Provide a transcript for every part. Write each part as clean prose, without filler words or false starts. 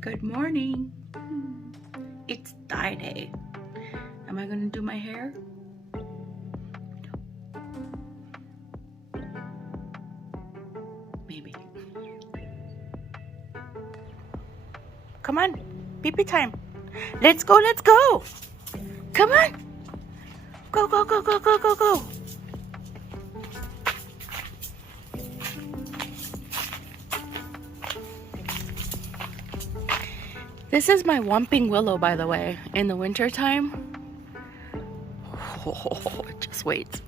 Good morning. It's dye day. Am I gonna do my hair? Maybe. Come on, pee-pee time. Let's go, let's go. Come on. Go, go, go, go, go, go, go. This is my whomping willow, by the way. In the winter time, oh, just wait.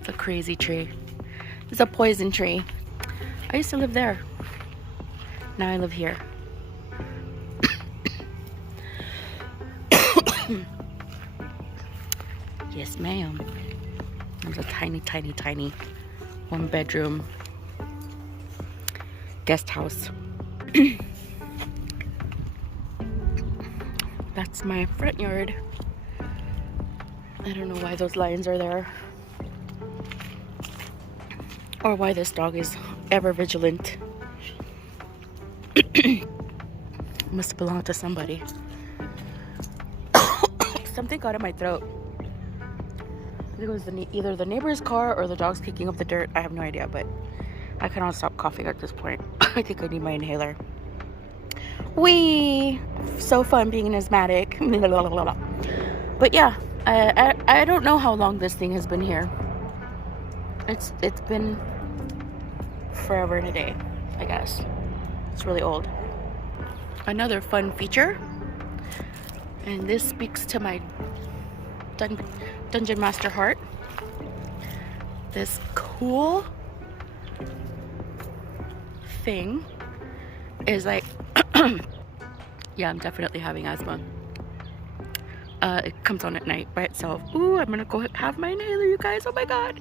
It's a crazy tree. It's a poison tree. I used to live there. Now I live here. Yes, ma'am. There's a tiny, tiny, tiny 1-bedroom guest house. That's my front yard. I don't know why those lions are there, or why this dog is ever vigilant. Must belong to somebody. Something got in my throat. I think it was either the neighbor's car or the dog's kicking up the dirt. I have no idea, but I cannot stop coughing at this point. I think I need my inhaler. Wee! So fun being an asthmatic. But yeah, I don't know how long this thing has been here. It's been forever and a day, I guess. It's really old. Another fun feature, and this speaks to my Dungeon Master heart. This cool thing is like, yeah, I'm definitely having asthma. It comes on at night by itself. Ooh, I'm gonna go have my inhaler, you guys. Oh my god.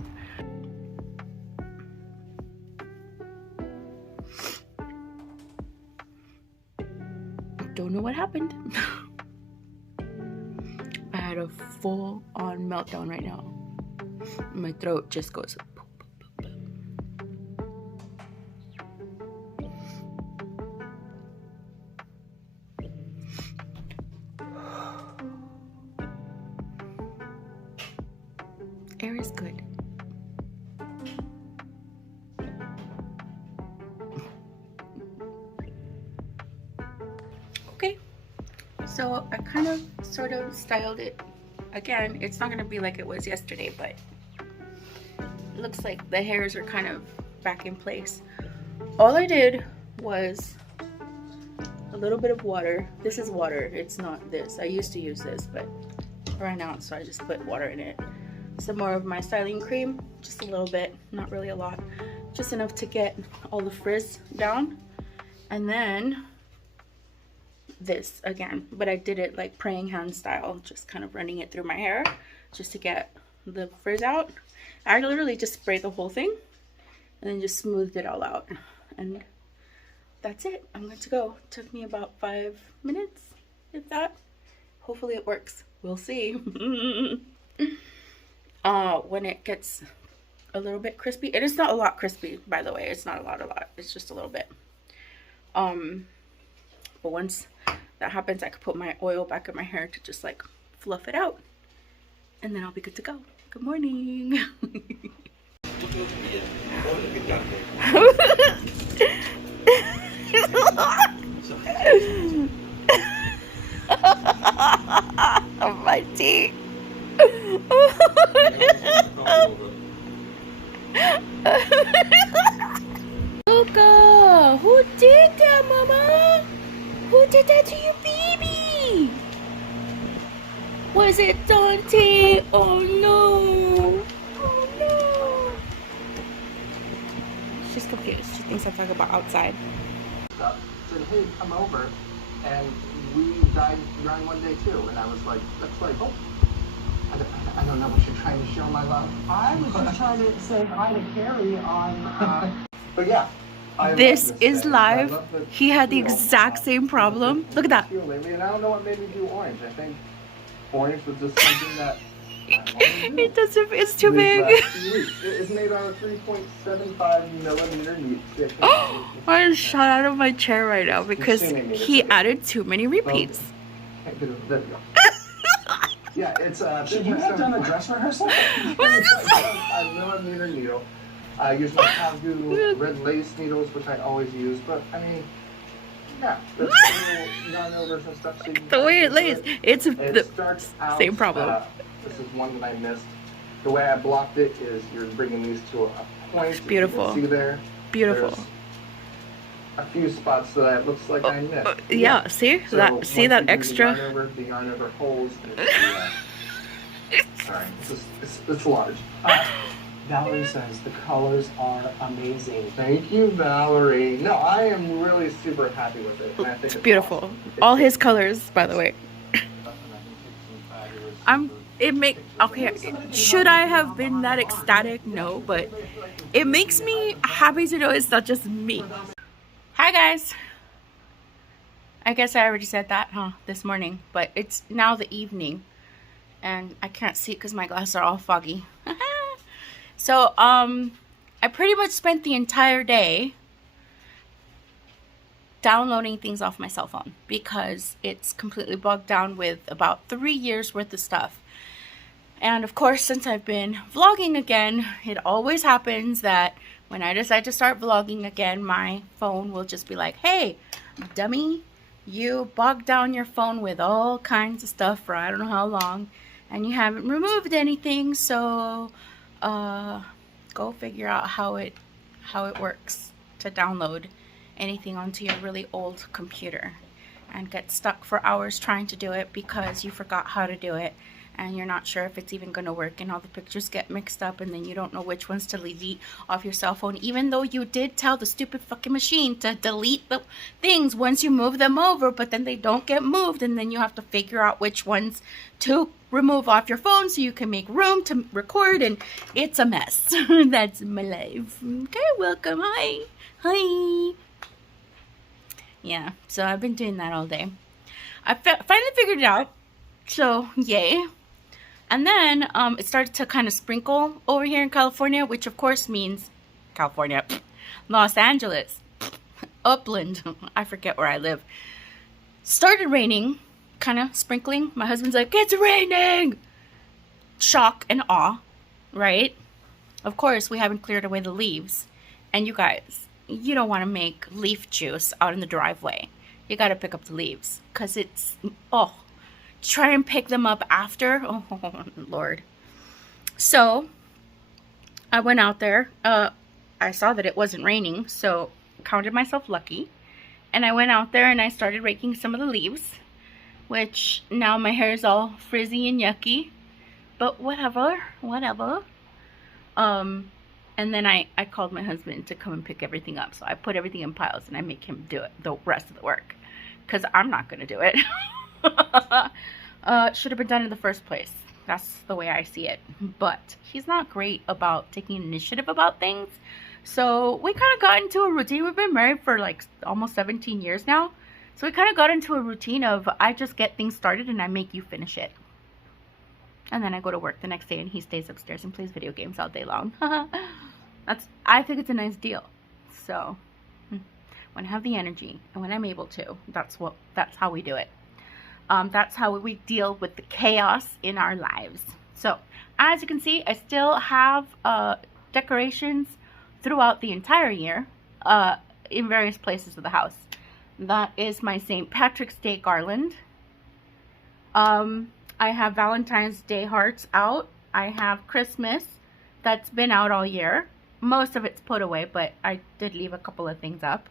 Don't know what happened. I had a full-on meltdown right now. My throat just goes. Air is good. Okay, so I kind of sort of styled it again. It's not going to be like it was yesterday, but it looks like the hairs are kind of back in place. All I did was a little bit of water. This is water, it's not this. I used to use this, but ran out, so I just put water in it. Some more of my styling cream, just a little bit, not really a lot, just enough to get all the frizz down. And then this again, but I did it like praying hand style, just kind of running it through my hair just to get the frizz out. I literally just sprayed the whole thing and then just smoothed it all out, and that's it. I'm good to go. It took me about 5 minutes, if that. Hopefully it works. We'll see. When it gets a little bit crispy, it is not a lot crispy, by the way. It's not a lot. It's just a little bit. But once that happens, I could put my oil back in my hair to just like fluff it out, and then I'll be good to go. Good morning. My teeth. Luca, who did that, Mama? Who did that to you, baby? Was it Dante? Oh no! Oh no! She's confused. She thinks I'm talking about outside. Said, hey, come over, and we dyed yarn one day too, and I was like, that's like, oh, I don't know what you're trying to show, my love. I was just trying to say hi to Carrie on, but yeah. This is live. He had the exact same problem. Look at that. Lately, and I don't know what made me do orange. I think orange was just something that It doesn't. It's too big. It's made on a 3.75 millimeter neat stick. I'm shot out of my chair right now because he added too many repeats. There we go. Yeah, it's Should you have done a dress rehearsal? a millimeter needle. I use my Kazoo red lace needles, which I always use, but I mean, yeah, there's little non-overs and stuff. So The way it lays, it's the starts out, same problem. This is one that I missed. The way I blocked it is you're bringing these to a point. Beautiful. You can see there. Beautiful. There's a few spots that it looks like I missed. Yeah, see So that once you do extra. the yarn over holes. Sorry, it's large. Valerie says the colors are amazing. Thank you, Valerie. No, I am really super happy with it. And I think It's beautiful. awesome. All his colors, by the way. Okay, should I have been that ecstatic? No, but it makes me happy to know it's not just me. Hi guys. I guess I already said that, this morning, but it's now the evening and I can't see because my glasses are all foggy. So, I pretty much spent the entire day downloading things off my cell phone because it's completely bogged down with about 3 years worth of stuff. And of course, since I've been vlogging again, it always happens that when I decide to start vlogging again, my phone will just be like, hey, dummy, you bogged down your phone with all kinds of stuff for I don't know how long, and you haven't removed anything, so go figure out how it works to download anything onto your really old computer and get stuck for hours trying to do it because you forgot how to do it and you're not sure if it's even going to work, and all the pictures get mixed up and then you don't know which ones to delete off your cell phone, even though you did tell the stupid fucking machine to delete the things once you move them over, but then they don't get moved, and then you have to figure out which ones to remove off your phone so you can make room to record, and it's a mess. That's my life. Okay, welcome. Hi. Yeah, so I've been doing that all day. I finally figured it out, so yay. And then it started to kind of sprinkle over here in California, which of course means California, Los Angeles, Upland, I forget where I live. Started raining, kind of sprinkling. My husband's like, it's raining! Shock and awe, right? Of course, we haven't cleared away the leaves. And you guys, you don't want to make leaf juice out in the driveway. You got to pick up the leaves because it's, try and pick them up after. Oh, Lord. So I went out there. I saw that it wasn't raining, so counted myself lucky. And I went out there and I started raking some of the leaves, which now my hair is all frizzy and yucky, but whatever. And then I called my husband to come and pick everything up. So I put everything in piles and I make him do it, the rest of the work, because I'm not going to do it. Should have been done in the first place. That's the way I see it. But he's not great about taking initiative about things. So we kind of got into a routine. We've been married for like almost 17 years now. So we kind of got into a routine of I just get things started and I make you finish it. And then I go to work the next day and he stays upstairs and plays video games all day long. I think it's a nice deal. So when I have the energy and when I'm able to, that's how we do it. That's how we deal with the chaos in our lives. So as you can see, I still have decorations throughout the entire year in various places of the house. That is my St. Patrick's Day garland. I have Valentine's Day hearts out. I have Christmas that's been out all year. Most of it's put away, but I did leave a couple of things up.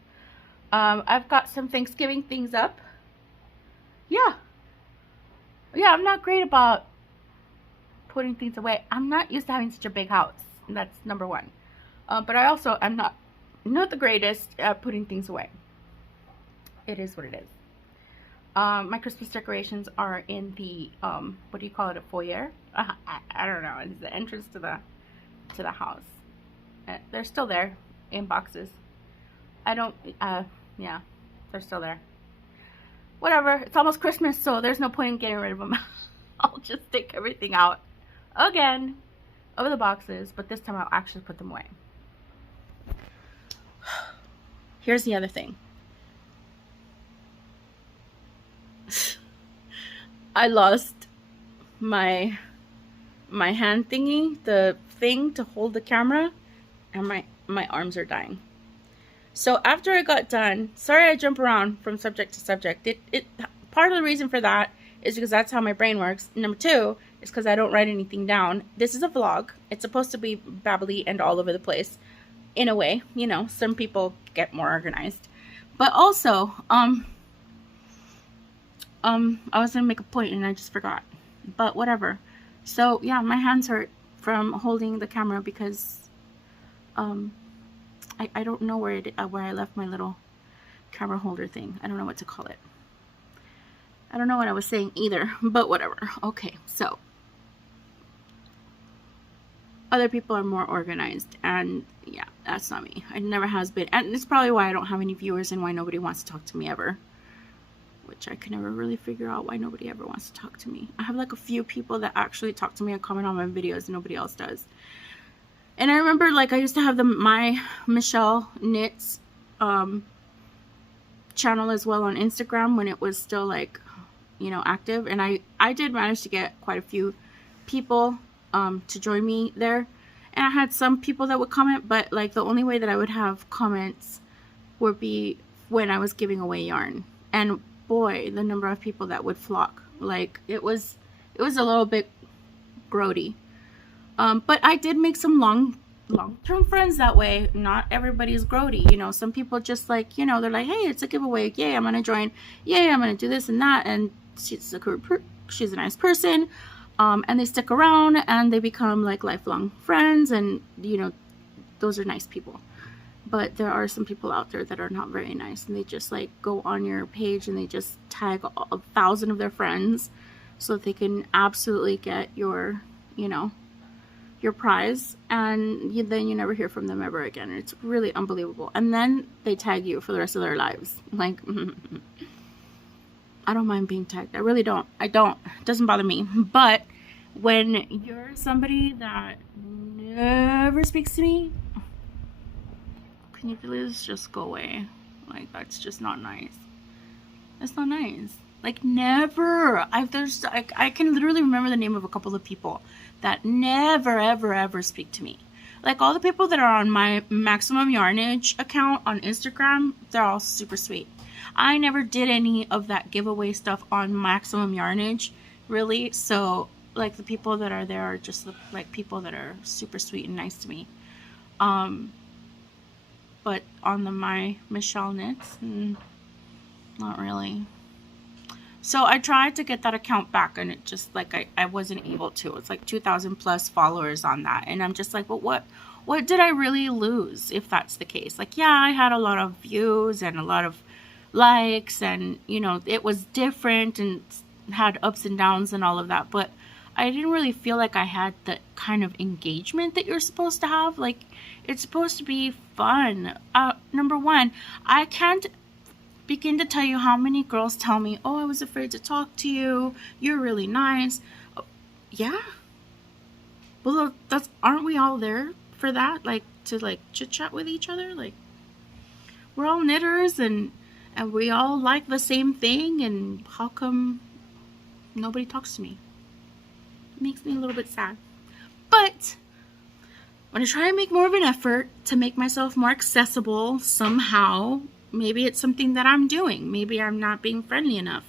I've got some Thanksgiving things up. Yeah, I'm not great about putting things away. I'm not used to having such a big house. That's number one. But I also am not the greatest at putting things away. It is what it is. My Christmas decorations are in the what do you call it, a foyer? I don't know. It's the entrance to the house. They're still there in boxes. Yeah, they're still there. Whatever. It's almost Christmas, so there's no point in getting rid of them. I'll just take everything out again over the boxes, but this time I'll actually put them away. Here's the other thing. I lost my hand thingy, the thing to hold the camera, and my arms are dying. So after I got done, sorry I jump around from subject to subject. Part of the reason for that is because that's how my brain works. Number two is because I don't write anything down. This is a vlog. It's supposed to be babbly and all over the place. In a way, you know, some people get more organized. But also, I was gonna make a point and I just forgot. But whatever. So yeah, my hands hurt from holding the camera because I don't know where I left my little camera holder thing. I don't know what to call it. I don't know what I was saying either, but whatever. Okay, so other people are more organized, and yeah, that's not me. It never has been, and it's probably why I don't have any viewers and why nobody wants to talk to me ever, which I can never really figure out why nobody ever wants to talk to me. I have like a few people that actually talk to me and comment on my videos, and nobody else does. And I remember, like, I used to have my Michelle Knits channel as well on Instagram when it was still, like, you know, active. And I did manage to get quite a few people to join me there. And I had some people that would comment, but, like, the only way that I would have comments would be when I was giving away yarn. And boy, the number of people that would flock. Like, it was a little bit grody. But I did make some long-term friends that way. Not everybody's grody, you know. Some people just, like, you know, they're like, hey, it's a giveaway, yay, I'm gonna join, yay, I'm gonna do this and that, and she's a nice person, and they stick around and they become like lifelong friends, and you know, those are nice people. But there are some people out there that are not very nice, and they just like go on your page and they just tag 1,000 of their friends so that they can absolutely get your, you know, your prize, and then you never hear from them ever again. It's really unbelievable. And then they tag you for the rest of their lives. Like, I don't mind being tagged. I really don't. I don't. It doesn't bother me. But when you're somebody that never speaks to me, can you please just go away? Like, that's just not nice. That's not nice. Like, never. I can literally remember the name of a couple of people that never, ever, ever speak to me. Like, all the people that are on my Maximum Yarnage account on Instagram, they're all super sweet. I never did any of that giveaway stuff on Maximum Yarnage, really. So, like, the people that are there are just, like, people that are super sweet and nice to me. But on the My Michelle Knits, not really. So I tried to get that account back, and it just, like, I wasn't able to. It's like 2,000 plus followers on that, and I'm just like, but what did I really lose if that's the case? Like, yeah, I had a lot of views and a lot of likes, and, you know, it was different and had ups and downs and all of that, but I didn't really feel like I had the kind of engagement that you're supposed to have. Like, it's supposed to be fun. Number one, I can't begin to tell you how many girls tell me, oh, I was afraid to talk to you, you're really nice. Yeah, well, aren't we all there for that? Like, to, like, chit chat with each other? Like, we're all knitters, and we all like the same thing, and how come nobody talks to me? It makes me a little bit sad. But I'm gonna try and make more of an effort to make myself more accessible somehow. Maybe it's something that I'm doing. Maybe I'm not being friendly enough.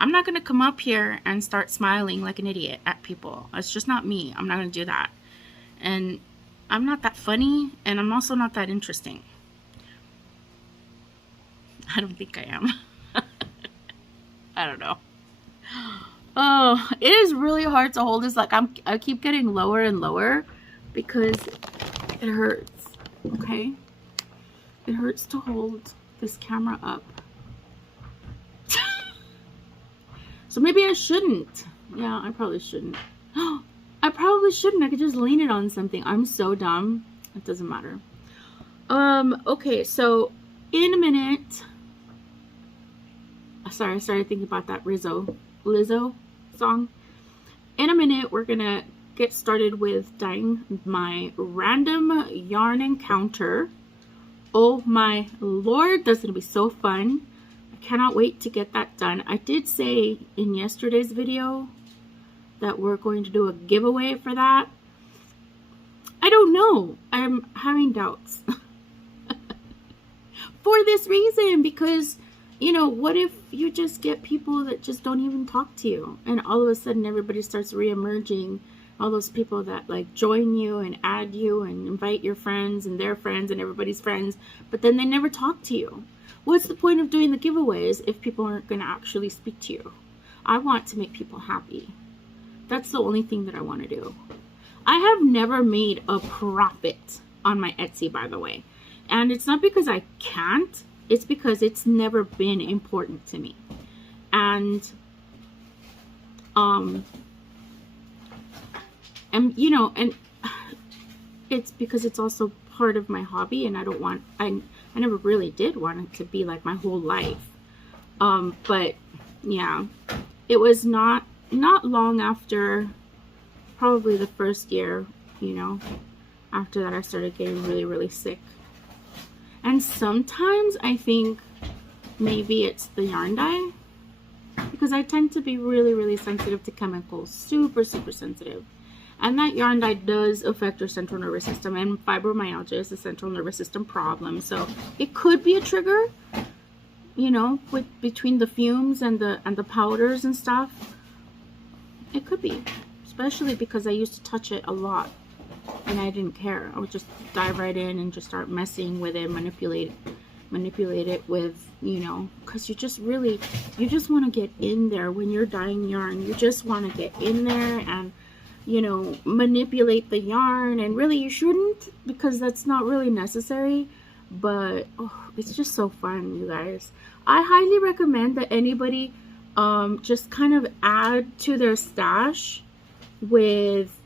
I'm not going to come up here and start smiling like an idiot at people. It's just not me. I'm not going to do that. And I'm not that funny, and I'm also not that interesting. I don't think I am. I don't know. Oh, it is really hard to hold this. Like, I keep getting lower and lower because it hurts. Okay? It hurts to hold this camera up. So maybe I shouldn't. Yeah, I probably shouldn't. I probably shouldn't. I could just lean it on something. I'm so dumb. It doesn't matter. Okay, so in a minute. Sorry, I started thinking about that Lizzo song. In a minute, we're gonna get started with dyeing my random yarn encounter. Oh my lord, that's gonna be so fun. I cannot wait to get that done. I did say in yesterday's video that we're going to do a giveaway for that. I don't know. I'm having doubts. For this reason, because, you know, what if you just get people that just don't even talk to you, and all of a sudden everybody starts re-emerging, all those people that like join you and add you and invite your friends and their friends and everybody's friends, but then they never talk to you. What's the point of doing the giveaways if people aren't going to actually speak to you? I want to make people happy. That's the only thing that I want to do. I have never made a profit on my Etsy, by the way. And it's not because I can't. It's because it's never been important to me. And you know, and it's because it's also part of my hobby, and I don't want, I never really did want it to be like my whole life. But yeah, it was not long after, probably the first year, you know, after that I started getting really, really sick. And sometimes I think maybe it's the yarn dye, because I tend to be really, really sensitive to chemicals, super, super sensitive. And that yarn dye does affect your central nervous system, and fibromyalgia is a central nervous system problem. So it could be a trigger, you know, with between the fumes and the powders and stuff. It could be, especially because I used to touch it a lot. And I didn't care. I would just dive right in and just start messing with it, manipulate it with, you know, because you just want to get in there when you're dyeing yarn. You just want to get in there and, you know, manipulate the yarn. And really you shouldn't, because that's not really necessary. But oh, it's just so fun, you guys. I highly recommend that anybody just kind of add to their stash with,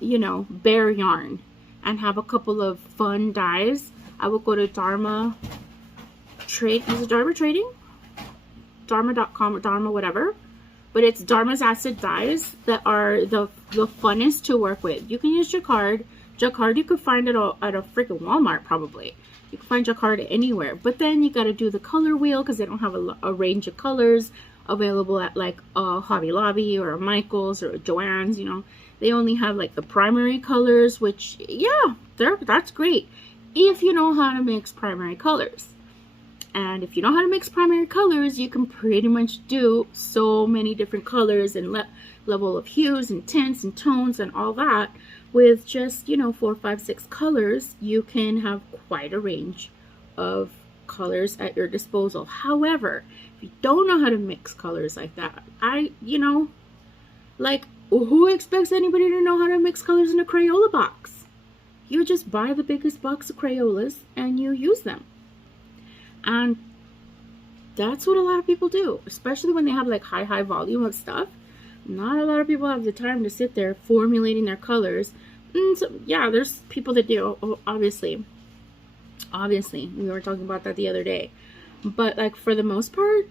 you know, bare yarn, and have a couple of fun dyes. I would go to Dharma Trade. Is it Dharma Trading? Dharma.com or Dharma whatever. But it's Dharma's acid dyes that are the funnest to work with. You can use Jacquard. Jacquard you could find it at a freaking Walmart probably. You can find Jacquard anywhere. But then you got to do the color wheel, because they don't have a range of colors available at like a Hobby Lobby or a Michael's or a Joann's, you know. They only have like the primary colors, which, yeah, that's great if you know how to mix primary colors. And if you know how to mix primary colors, you can pretty much do so many different colors and level of hues and tints and tones and all that. With just, you know, 4, 5, 6 colors, you can have quite a range of colors at your disposal. However, if you don't know how to mix colors like that, you know, like, who expects anybody to know how to mix colors in a Crayola box? You just buy the biggest box of Crayolas and you use them. And that's what a lot of people do, especially when they have like high volume of stuff. Not a lot of people have the time to sit there formulating their colors. And so, yeah, there's people that do, obviously. We were talking about that the other day. But like for the most part,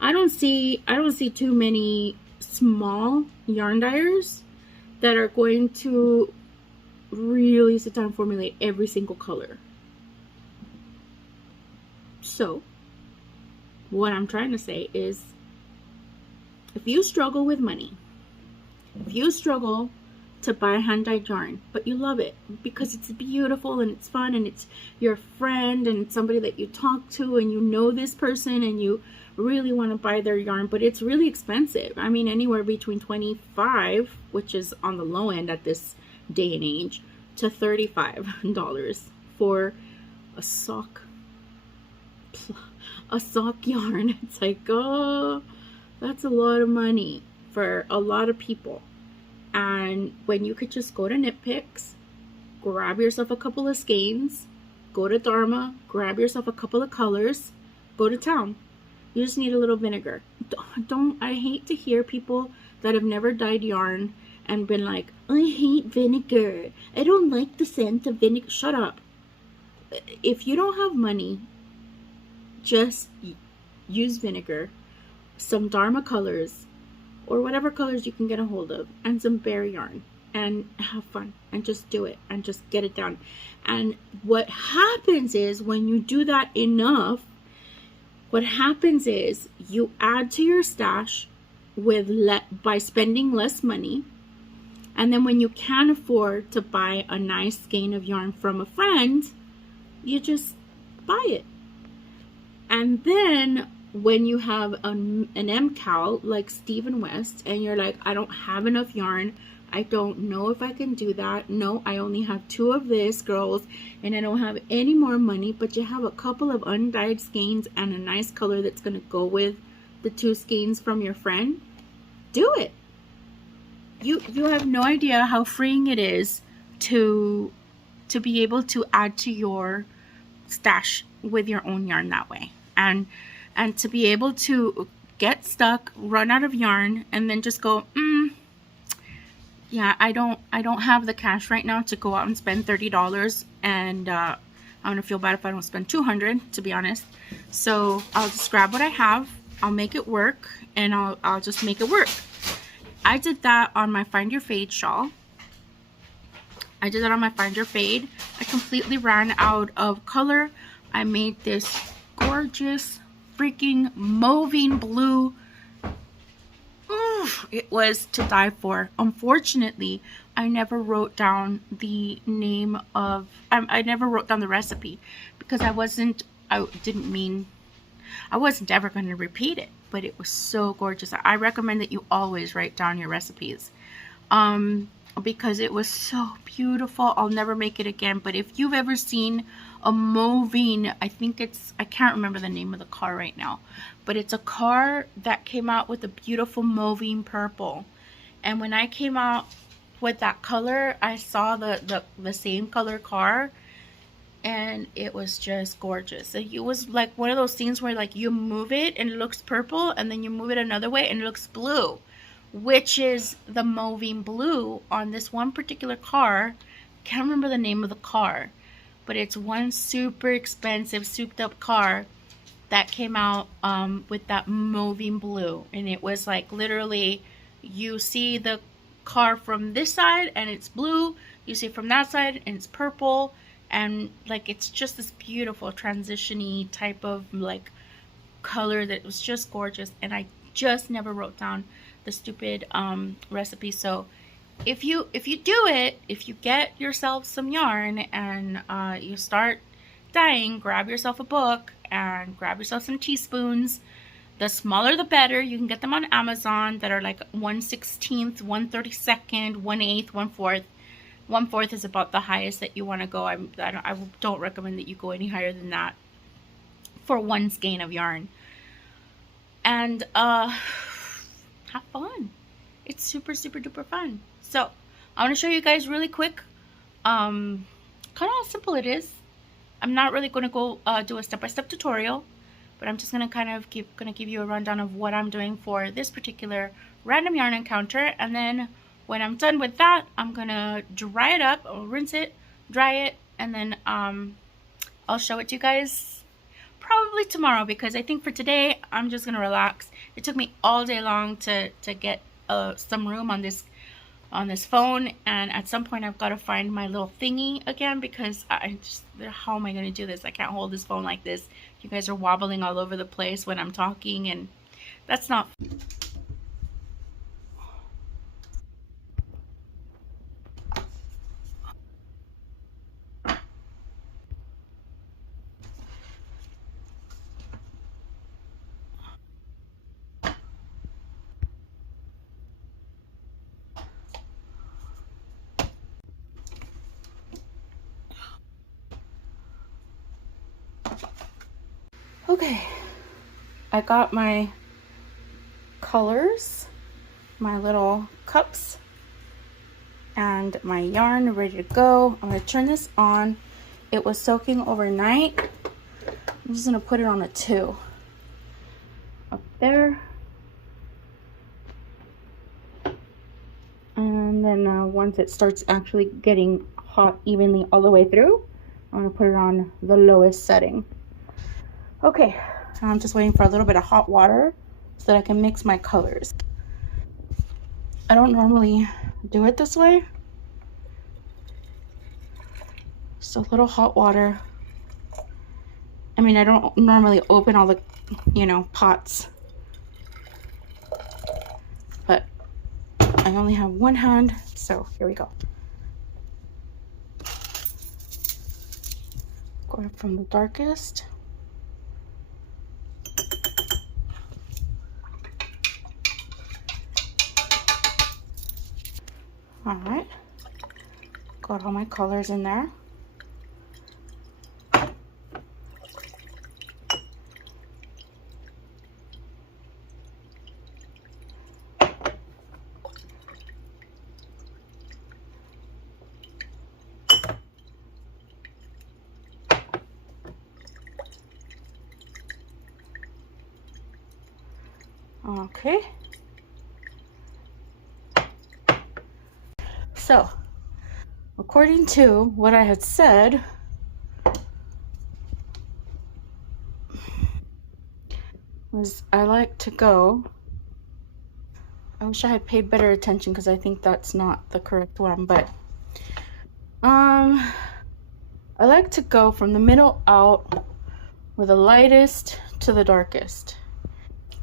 I don't see too many small yarn dyers that are going to really sit down and formulate every single color. So what I'm trying to say is, if you struggle with money, if you struggle to buy hand-dyed yarn, but you love it because it's beautiful and it's fun and it's your friend and it's somebody that you talk to and you know this person and you really want to buy their yarn, but it's really expensive. I mean, anywhere between $25, which is on the low end at this day and age, to $35 for a sock yarn. It's like, oh, that's a lot of money for a lot of people. And when you could just go to Knit Picks, grab yourself a couple of skeins, go to Dharma, grab yourself a couple of colors, go to town. You just need a little vinegar. I hate to hear people that have never dyed yarn and been like, I hate vinegar. I don't like the scent of vinegar. Shut up. If you don't have money, just use vinegar, some Dharma colors, or whatever colors you can get a hold of, and some bare yarn, and have fun and just do it and just get it done. And what happens is when you do that enough, what happens is you add to your stash by spending less money. And then when you can afford to buy a nice skein of yarn from a friend, you just buy it. And then when you have an MCAL like Stephen West, and you're like, I don't have enough yarn, I don't know if I can do that. No, I only have 2 of this, girls, and I don't have any more money, but you have a couple of undyed skeins and a nice color that's going to go with the 2 skeins from your friend, do it. You have no idea how freeing it is to be able to add to your stash with your own yarn that way, and to be able to get stuck, run out of yarn, and then just go, yeah, I don't have the cash right now to go out and spend $30, and I'm gonna feel bad if I don't spend $200, to be honest. So I'll just grab what I have, I'll make it work, and I'll just make it work. I did that on my Find Your Fade shawl. I did that on my Find Your Fade. I completely ran out of color. I made this gorgeous freaking mauving blue. Oof, it was to die for. Unfortunately, I never wrote down the name of, I never wrote down the recipe because I wasn't ever going to repeat it. But it was so gorgeous. I recommend that you always write down your recipes, because it was so beautiful. I'll never make it again. But if you've ever seen a mauving, I can't remember the name of the car right now, but it's a car that came out with a beautiful mauving purple. And when I came out with that color, I saw the same color car, and it was just gorgeous. It was like one of those things where like you move it and it looks purple, and then you move it another way and it looks blue, which is the mauving blue on this one particular car. Can't remember the name of the car, but it's one super expensive souped up car that came out with that mauving blue. And it was like literally, you see the car from this side and it's blue, you see it from that side and it's purple. And like it's just this beautiful transition-y type of like color that was just gorgeous. And I just never wrote down the stupid recipe. So if you do it, if you get yourself some yarn and you start dyeing, grab yourself a book and grab yourself some teaspoons. The smaller the better. You can get them on Amazon that are like 1/16, 1/32, 1/8, 1/4. 1/4 is about the highest that you want to go. I don't recommend that you go any higher than that for one skein of yarn. And have fun. It's super duper fun. So I want to show you guys really quick kind of how simple it is. I'm not really going to go do a step-by-step tutorial, but I'm just going to kind of give you a rundown of what I'm doing for this particular random yarn encounter. And then when I'm done with that, I'm gonna dry it up, I'll rinse it, dry it, and then I'll show it to you guys probably tomorrow, because I think for today I'm just gonna relax. It took me all day long to get some room on this phone, and at some point I've got to find my little thingy again, because how am I gonna do this? I can't hold this phone like this. You guys are wobbling all over the place when I'm talking, and that's not. Okay, I got my colors, my little cups, and my yarn ready to go. I'm going to turn this on. It was soaking overnight. I'm just going to put it on a 2 up there. And then once it starts actually getting hot evenly all the way through, I'm going to put it on the lowest setting. Okay, I'm just waiting for a little bit of hot water so that I can mix my colors. I don't normally do it this way. So a little hot water. I mean, I don't normally open all the, you know, pots. But I only have one hand, so here we go. Going from the darkest. All right, got all my colors in there. Okay. So, according to what I had said, was I like to go, I wish I had paid better attention because I think that's not the correct one, but I like to go from the middle out with the lightest to the darkest.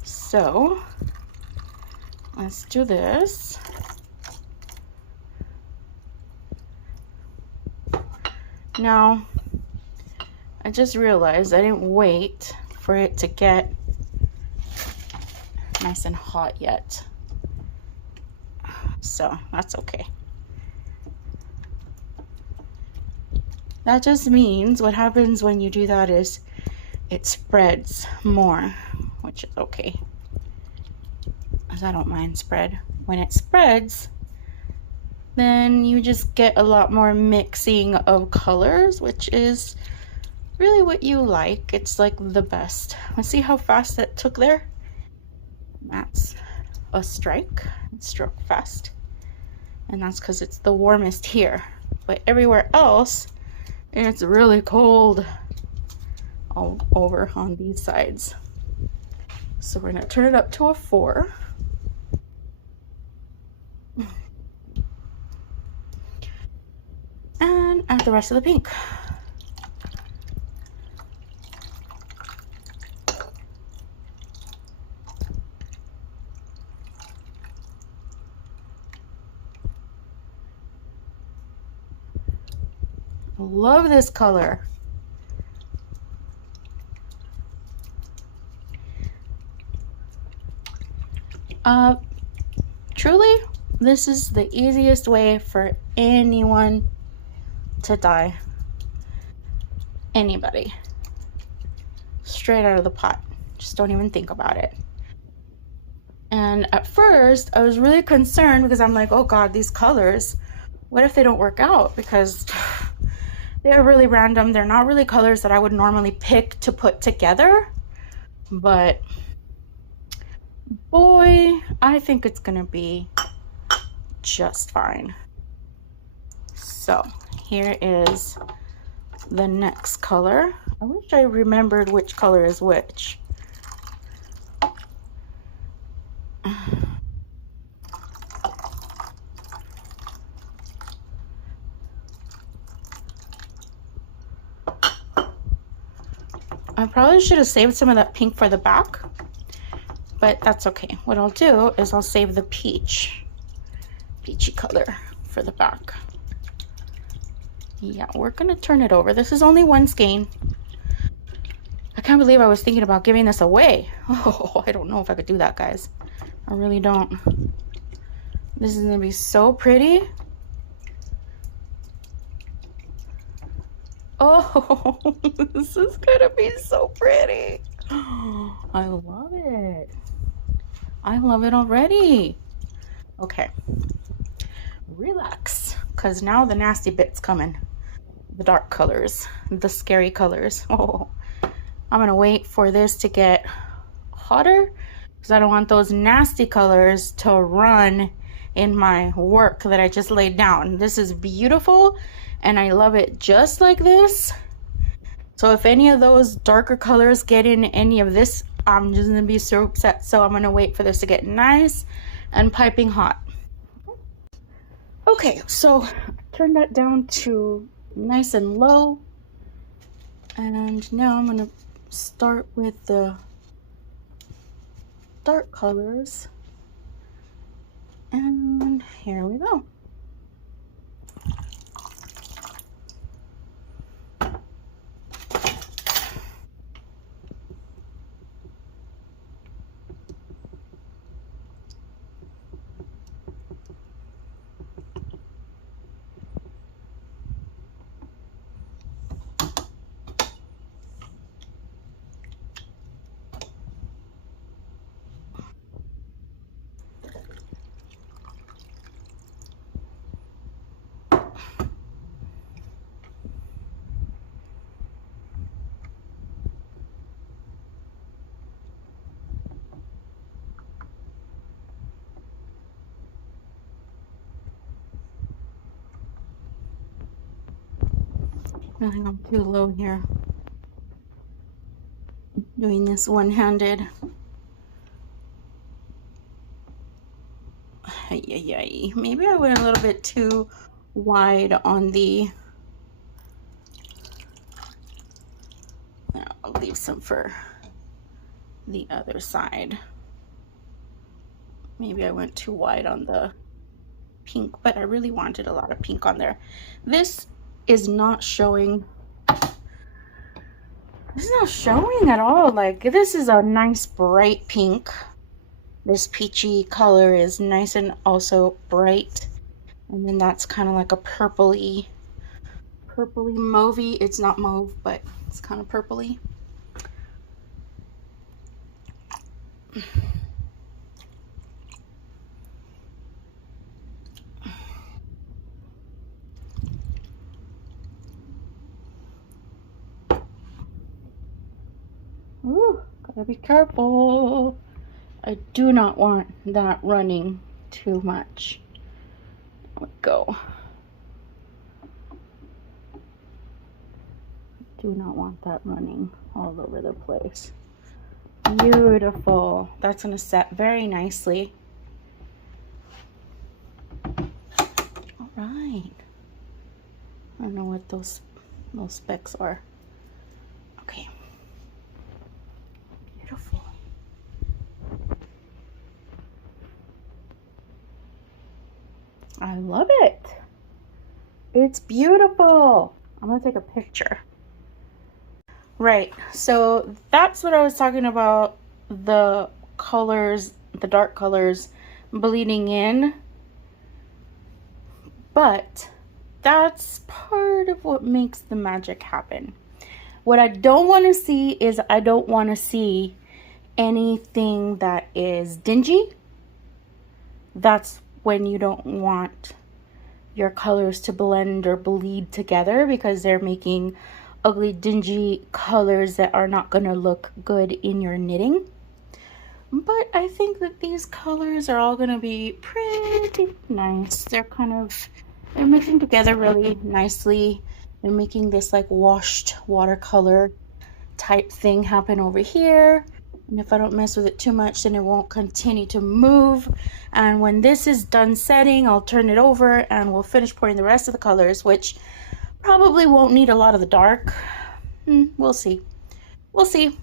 So let's do this. Now, I just realized I didn't wait for it to get nice and hot yet. So that's okay. That just means what happens when you do that is it spreads more, which is okay, because I don't mind spread. When it spreads, then you just get a lot more mixing of colors, which is really what you like. It's like the best. Let's see how fast that took there. That's a strike. It struck fast, and that's because it's the warmest here, but everywhere else it's really cold all over on these sides. So we're gonna turn it up to a 4. And add the rest of the pink. I love this color. Truly, this is the easiest way for anyone to dye. Anybody. Straight out of the pot. Just don't even think about it. And at first, I was really concerned because I'm like, oh God, these colors, what if they don't work out? Because they're really random. They're not really colors that I would normally pick to put together. But boy, I think it's gonna be just fine. So here is the next color. I wish I remembered which color is which. I probably should have saved some of that pink for the back, but that's okay. What I'll do is I'll save the peachy color for the back. Yeah, we're gonna turn it over. This is only one skein. I can't believe I was thinking about giving this away. Oh, I don't know if I could do that, guys. I really don't. This is gonna be so pretty. Oh, this is gonna be so pretty. I love it. I love it already. Okay, relax, because now the nasty bit's coming. The dark colors, the scary colors. Oh, I'm gonna wait for this to get hotter because I don't want those nasty colors to run in my work that I just laid down. This is beautiful and I love it just like this. So if any of those darker colors get in any of this, I'm just gonna be so upset. So I'm gonna wait for this to get nice and piping hot. Okay, so turn that down to nice and low. And now I'm gonna start with the dark colors. And here we go. I think I'm too low here. Doing this one-handed. Maybe I went a little bit too wide on the... I'll leave some for the other side. Maybe I went too wide on the pink, but I really wanted a lot of pink on there. This is not showing. This is not showing at all. Like, this is a nice bright pink. This peachy color is nice and also bright. And then that's kind of like a purpley mauvey. It's not mauve, but it's kind of purpley. Ooh, gotta be careful. I do not want that running too much. There we go. Do not want that running all over the place. Beautiful. That's gonna set very nicely. All right. I don't know what those specks are. Okay. Beautiful. I love it. It's beautiful. I'm gonna take a picture. Right, so that's what I was talking about, the colors, the dark colors bleeding in. But that's part of what makes the magic happen. What I don't want to see is I don't want to see anything that is dingy. That's when you don't want your colors to blend or bleed together, because they're making ugly, dingy colors that are not going to look good in your knitting. But I think that these colors are all going to be pretty nice. They're mixing together really nicely. They're making this like washed watercolor type thing happen over here. And if I don't mess with it too much, then it won't continue to move. And when this is done setting, I'll turn it over and we'll finish pouring the rest of the colors, which probably won't need a lot of the dark. We'll see. We'll see.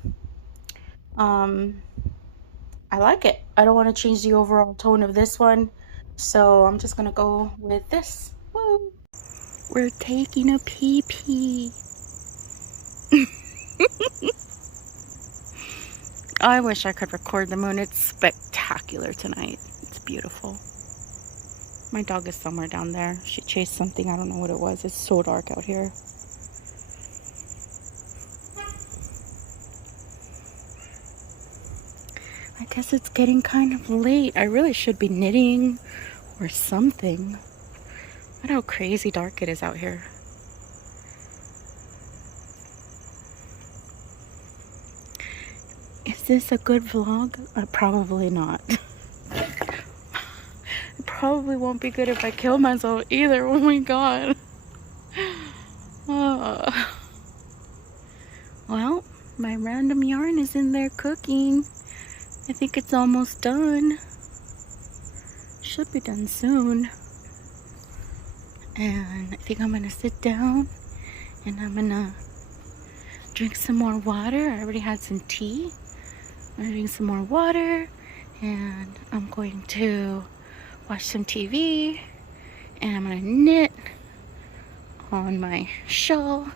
I like it. I don't want to change the overall tone of this one, so I'm just gonna go with this. Woo. We're taking a pee-pee. I wish I could record the moon. It's spectacular tonight. It's beautiful. My dog is somewhere down there. She chased something. I don't know what it was. It's so dark out here. I guess it's getting kind of late. I really should be knitting or something. Look how crazy dark it is out here. Is this a good vlog? Probably not. It probably won't be good if I kill myself either. Oh my god. Well, my random yarn is in there cooking. I think it's almost done. Should be done soon. And I think I'm gonna sit down and I'm gonna drink some more water. I already had some tea. I'm gonna drink some more water and I'm going to watch some TV and I'm gonna knit on my shawl,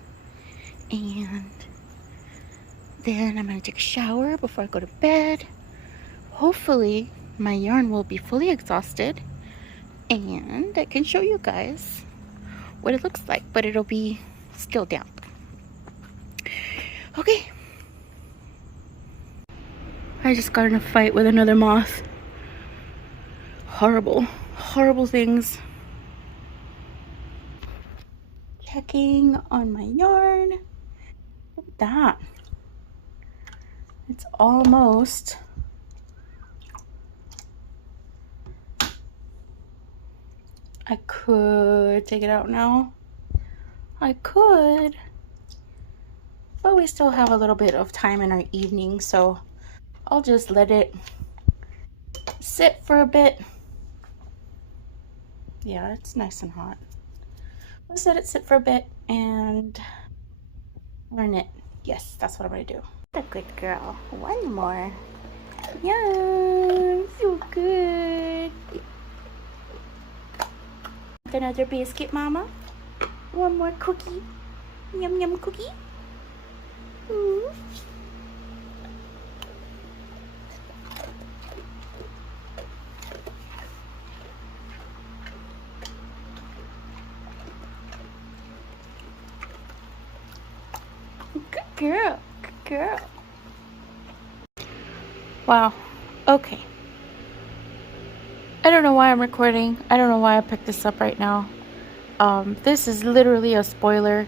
and then I'm gonna take a shower before I go to bed. Hopefully my yarn will be fully exhausted and I can show you guys what it looks like, but it'll be still damp. Okay. I just got in a fight with another moth. Horrible, horrible things. Checking on my yarn. Look at that. It's almost I could take it out now. I could. But we still have a little bit of time in our evening, so I'll just let it sit for a bit. Yeah, it's nice and hot. Let's let it sit for a bit and learn it. Yes, that's what I'm gonna do. A good girl. One more. Yum, so good. Another biscuit, Mama. One more cookie. Yum yum cookie. Ooh. Good girl. Good girl. Wow. Okay. I don't know why I'm recording. I don't know why I picked this up right now. This is literally a spoiler,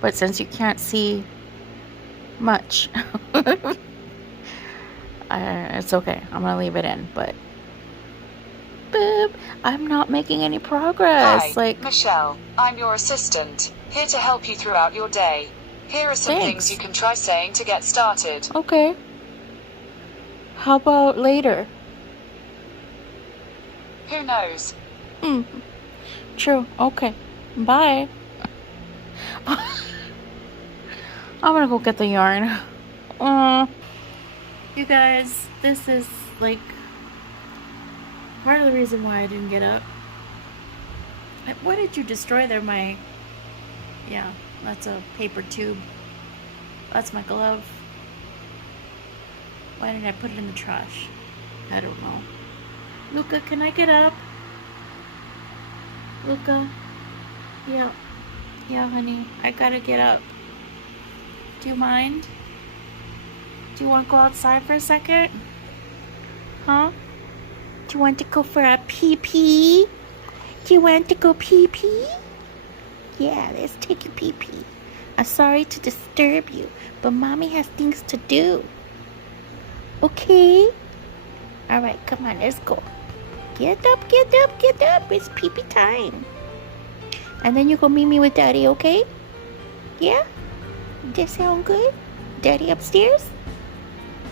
but since you can't see much, it's okay. I'm gonna leave it in, but boop, I'm not making any progress. Hi, Michelle. I'm your assistant, here to help you throughout your day. Here are some things you can try saying to get started. Okay. How about later? Who knows? True. Okay. Bye. I'm gonna go get the yarn. You guys, this is like part of the reason why I didn't get up. What did you destroy there? Yeah, that's a paper tube. That's my glove. Why did I put it in the trash? I don't know. Luca, can I get up? Luca? Yeah. Yeah, honey. I gotta get up. Do you mind? Do you want to go outside for a second? Huh? Do you want to go for a pee-pee? Do you want to go pee-pee? Yeah, let's take a pee-pee. I'm sorry to disturb you, but Mommy has things to do. Okay? Alright, come on, let's go. Get up, get up, get up. It's pee-pee time. And then you go meet me with Daddy, okay? Yeah? Does that sound good? Daddy upstairs?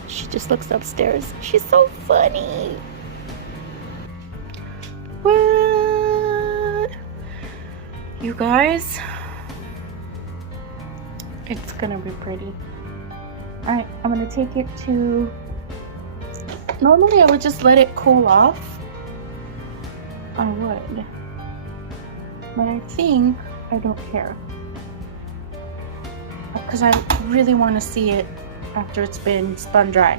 She just looks upstairs. She's so funny. What? You guys, it's gonna be pretty. Alright, I'm gonna take it to... Normally I would just let it cool off. I would. But I think I don't care. Because I really want to see it after it's been spun dry.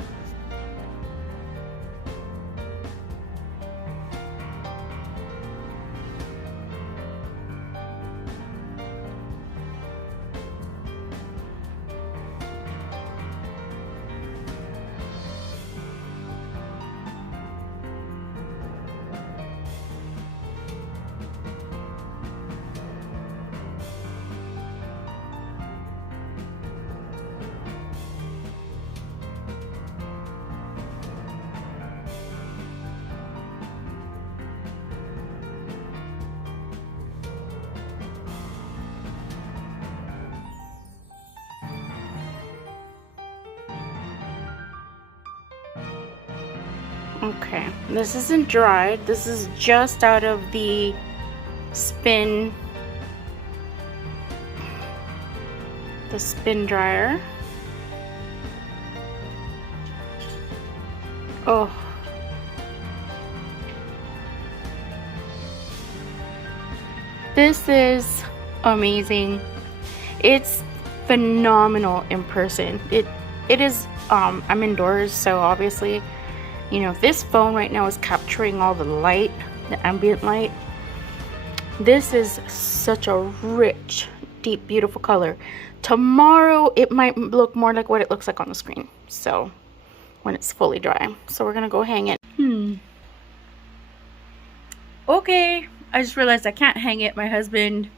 Okay, this isn't dried. This is just out of the spin the spin dryer. Oh. This is amazing. It's phenomenal in person. It is, I'm indoors, so obviously, you know, this phone right now is capturing all the light, the ambient light. This is such a rich, deep, beautiful color. Tomorrow, it might look more like what it looks like on the screen. So, when it's fully dry. So, we're gonna go hang it. Okay, I just realized I can't hang it. My husband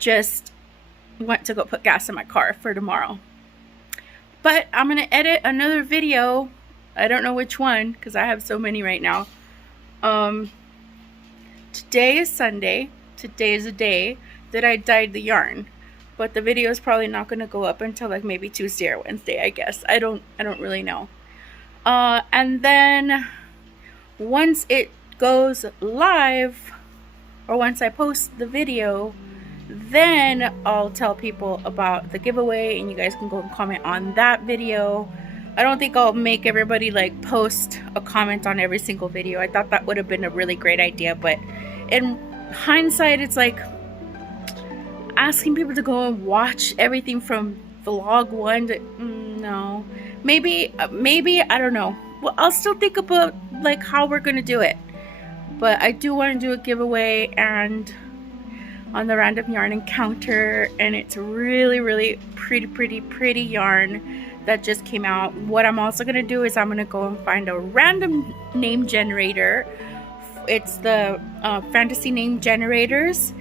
just went to go put gas in my car for tomorrow. But I'm gonna edit another video. I don't know which one because I have so many right now. Today is Sunday. Today is the day that I dyed the yarn. But the video is probably not gonna go up until like maybe Tuesday or Wednesday, I guess. I don't really know. And then once it goes live, or once I post the video, then I'll tell people about the giveaway and you guys can go and comment on that video. I don't think I'll make everybody like post a comment on every single video. I thought that would have been a really great idea, but in hindsight, it's like asking people to go and watch everything from vlog 1 to no. Maybe I don't know. Well, I'll still think about like how we're gonna do it. But I do want to do a giveaway and on the random yarn encounter, and it's really pretty yarn that just came out. What I'm also gonna do is I'm gonna go and find a random name generator. It's the fantasy name generators.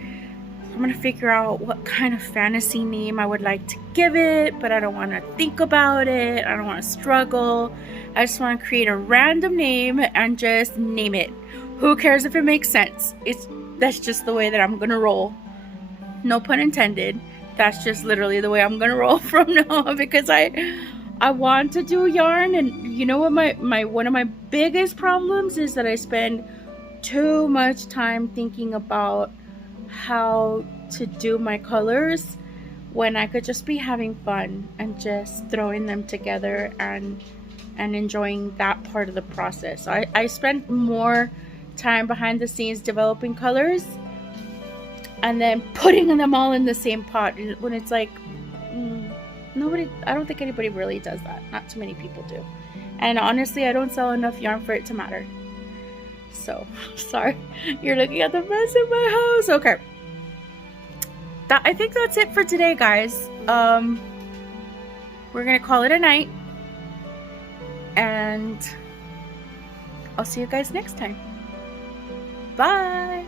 I'm gonna figure out what kind of fantasy name I would like to give it, but I don't want to think about it. I don't want to struggle. I just want to create a random name and just name it. Who cares if it makes sense? That's just the way that I'm gonna roll. No pun intended. That's just literally the way I'm gonna roll from now on, because I want to do yarn, and you know what my one of my biggest problems is that I spend too much time thinking about how to do my colors when I could just be having fun and just throwing them together and enjoying that part of the process. So I spend more time behind the scenes developing colors and then putting them all in the same pot, when it's like I don't think anybody really does that. Not too many people do, and honestly I don't sell enough yarn for it to matter. So sorry, you're looking at the mess in my house. Okay, I think that's it for today, guys. We're gonna call it a night, and I'll see you guys next time. Bye.